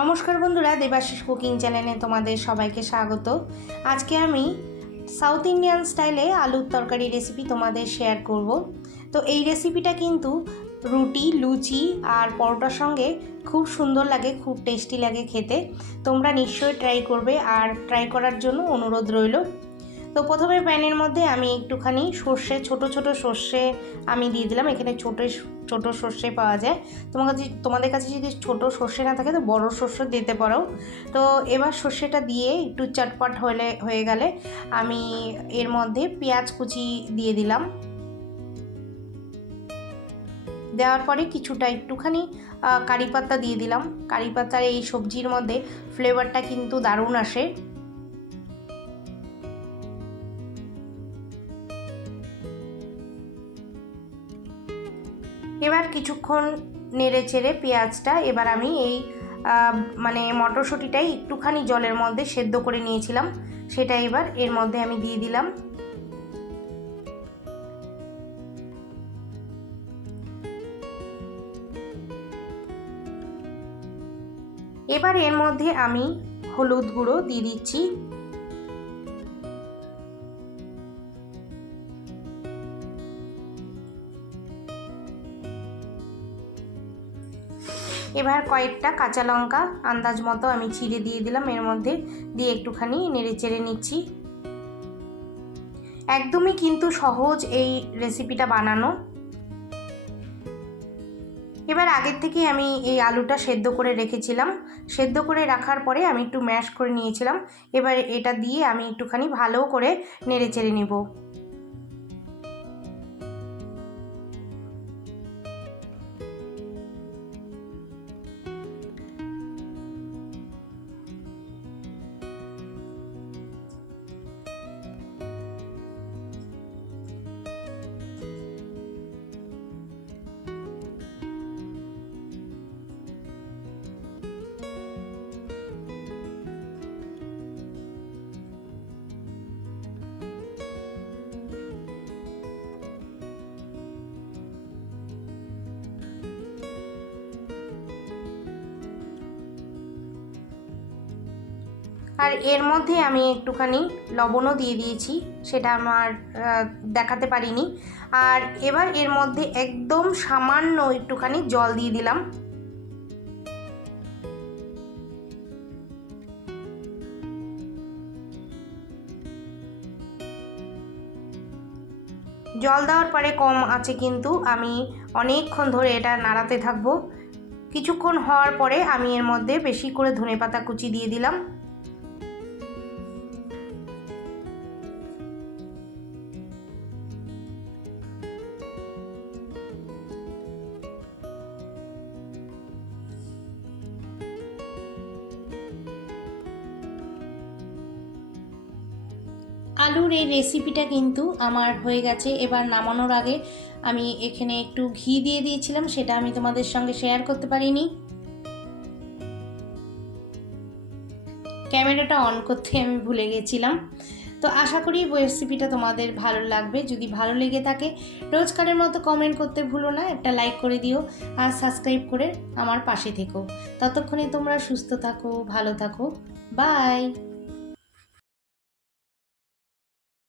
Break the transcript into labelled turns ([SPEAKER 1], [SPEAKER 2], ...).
[SPEAKER 1] নমস্কার বন্ধুরা, দেবাশিস কুকিং চ্যানেলে তোমাদের সবাইকে স্বাগত। আজকে আমি সাউথ ইন্ডিয়ান স্টাইলে আলুর তরকারি রেসিপি তোমাদের শেয়ার করব। তো এই রেসিপিটা কিন্তু রুটি, লুচি আর পরোটার সঙ্গে খুব সুন্দর লাগে, খুব টেস্টি লাগে খেতে। তোমরা নিশ্চয়ই ট্রাই করবে আর ট্রাই করার জন্য অনুরোধ রইল। তো প্রথমে প্যানের মধ্যে আমি একটুখানি সর্ষে, ছোট ছোট সর্ষে আমি দিয়ে দিলাম। এখানে ছোটো, ছোট সর্ষে পাওয়া যায়। তোমার কাছে, তোমাদের কাছে যদি ছোট সর্ষে না থাকে, তো বড় সর্ষে দিতে পারো। তো এবার সর্ষেটা দিয়ে একটু চটপট হলে, হয়ে গেলে আমি এর মধ্যে পেঁয়াজ কুচি দিয়ে দিলাম। দেওয়ার পরে কিছুটা একটুখানি কারি পাতা দিয়ে দিলাম। কারি পাতার এই সবজির মধ্যে ফ্লেভারটা কিন্তু দারুণ আসে। এবার কিছুক্ষণ নেড়ে চেড়ে পেঁয়াজটা এবার আমি এই মানে মটরশুঁটিটাই একটুখানি জলের মধ্যে সেদ্ধ করে নিয়েছিলাম। সেটা এবার এর মধ্যে আমি দিয়ে দিলাম। এবার এর মধ্যে আমি হলুদ গুঁড়ো দিয়ে দিচ্ছি। এবার কয়েকটা কাঁচা লঙ্কা আন্দাজ মতো আমি ছিঁড়ে দিয়ে দিলাম। এর মধ্যে দিয়ে একটুখানি নেড়ে চেড়ে নিচ্ছি। একদমই কিন্তু সহজ এই রেসিপিটা বানানো। এবার আগের থেকে আমি এই আলুটা সেদ্ধ করে রেখেছিলাম। সেদ্ধ করে রাখার পরে আমি একটু ম্যাশ করে নিয়েছিলাম। এবার এটা দিয়ে আমি একটুখানি ভালো করে নেড়ে চেড়ে নেব। আর এর মধ্যে আমি একটুখানি লবণও দিয়ে দিয়েছি, সেটা আমার দেখাতে পারিনি। আর এবার এর মধ্যে একদম সামান্য একটুখানি জল দিয়ে দিলাম। জল দেওয়ার পরে কম আছে কিন্তু, আমি অনেকক্ষণ ধরে এটা নাড়াতে থাকব। কিছুক্ষণ হওয়ার পরে আমি এর মধ্যে বেশি করে ধনেপাতা কুচি দিয়ে দিলাম। আলুর এই রেসিপিটা কিন্তু আমার হয়ে গেছে। এবার নামানোর আগে আমি এখানে একটু ঘি দিয়ে দিয়েছিলাম, সেটা আমি তোমাদের সঙ্গে শেয়ার করতে পারিনি। ক্যামেরাটা অন করতে আমি ভুলে গেছিলাম। তো আশা করি রেসিপিটা তোমাদের ভালো লাগবে। যদি ভালো লেগে থাকে, রোজকারের মতো কমেন্ট করতে ভুলো না, একটা লাইক করে দিও আর সাবস্ক্রাইব করে আমার পাশে থেকো। ততক্ষণে তোমরা সুস্থ থাকো, ভালো থাকো। বাই